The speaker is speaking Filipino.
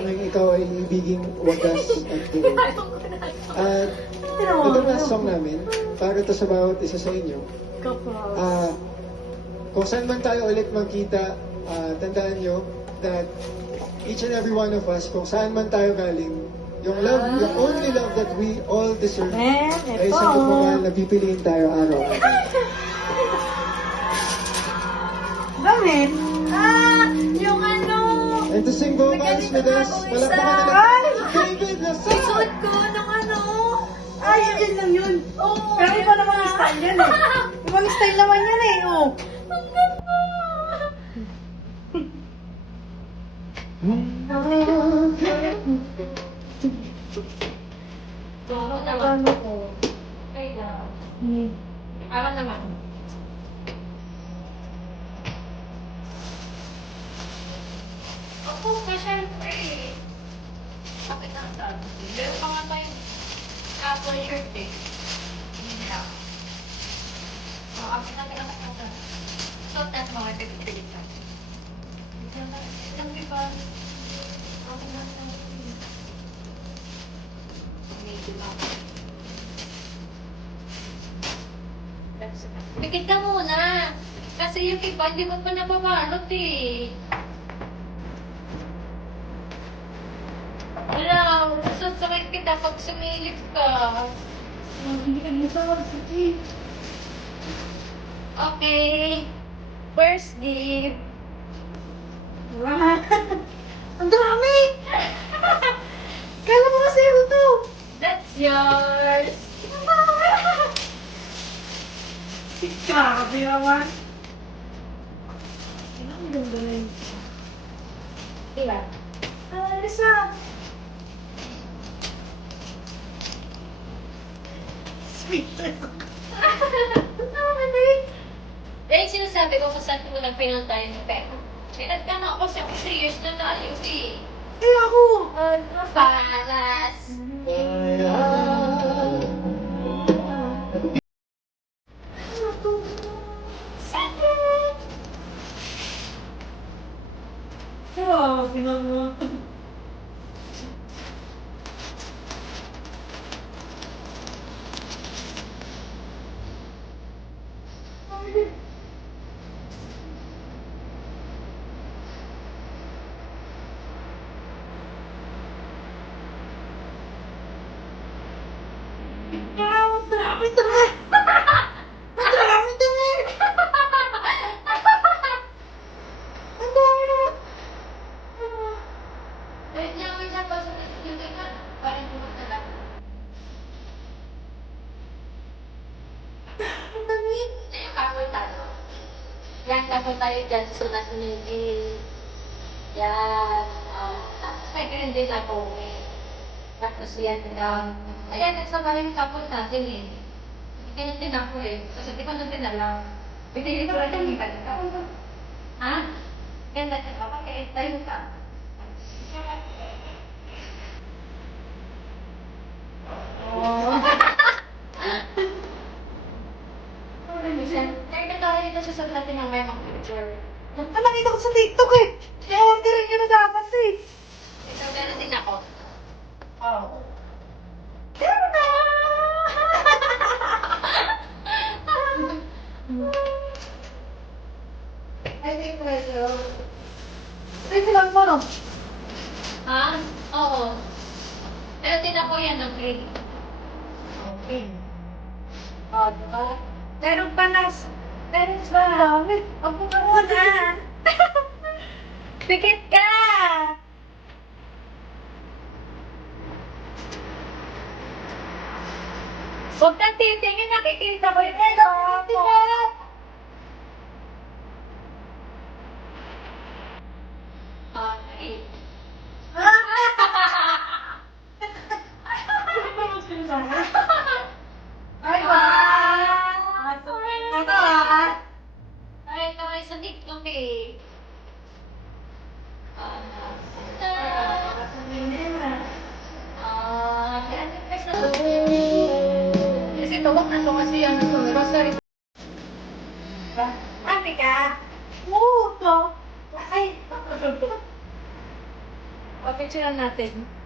tanging ikaw ay ibiging wagas at buo. At ito na song namin, para to sa bawat isa sa inyo. Kung saan man tayo ulit magkita, tandaan nyo that each and every one of us, kung saan man tayo galing, yung love, yung only love that we all deserve ay isang pagmamahal na pipiliin tayo araw. Bakit? Yung ano... And to sing vocals with us, palakpakan na lang si David Lasal! Isuot ko nung ano... Ay, yun lang yun. Oo. Pero iba naman yung style yan eh. Ibang style naman yan eh. Oh. Ano ko? Kaya ako naman. Ako, syempre. Bakit ang sabi? Meron pa nga tayong apple shirt eh. Hindi na. So, apple na kailangan ko na. So, that's mga pipitilit natin. Ilang iba? Apple na kailangan ko. Medyo lang. Pikit ka muna. Kasi yung iba, hindi mo pa napabalot eh. Wala, sasakit kita pag sumilip ka. Hindi ka nito. Okay. First gift. Wow. Ang dami! Kala mo kasi ano to? That's yours. Grabe naman. Ang ganda na yun. Diba? Lisa. Sweet. Eh, sinasabi ko kung saan ko nagpinunta yung peko. Pinagka na ako sa 3 years na naliw eh. Eh ako. Paras. Grabe naman. Ang dami dami! Ang dami dami! Ang dami naman! Wait lang, pasok na yung teka. Parang pumunta lang. Ang dami! Ito yung kapal tayo. Yan, kapal tayo dyan. Sunod-sunod din. Yan. Tapos may ganun din ako eh. Tapos yan, ayan, nasa bahay yung kapal natin eh. Ganyan din ako eh. Kasi di ko na din alam. Pinili ko rin yung iba. Ha? Ganda ka pa, kaya tayo ka. Kaya tayo dito sa natin ng may mga picture. Nakita ko sa TikTok eh! I-orderin nyo na dapat eh! Ito, meron din ako. Oh. Pero na! I think medyo... Ay, silang mo no? Ha? Oo. Meron din ako yan ng green. Okay. O, diba? Meron pa na... Meron ba? Dami. Ang buka mo na! Pikit ka! Huwag kang titingin, nakikita ko yun. Diba? Okay. Ay, wow! Ito ah! Ay, kaway sa TikTok eh. Kasi tawag na to kasi ang rosary. Ate ka? Oo, to. Ay. Papicturean natin.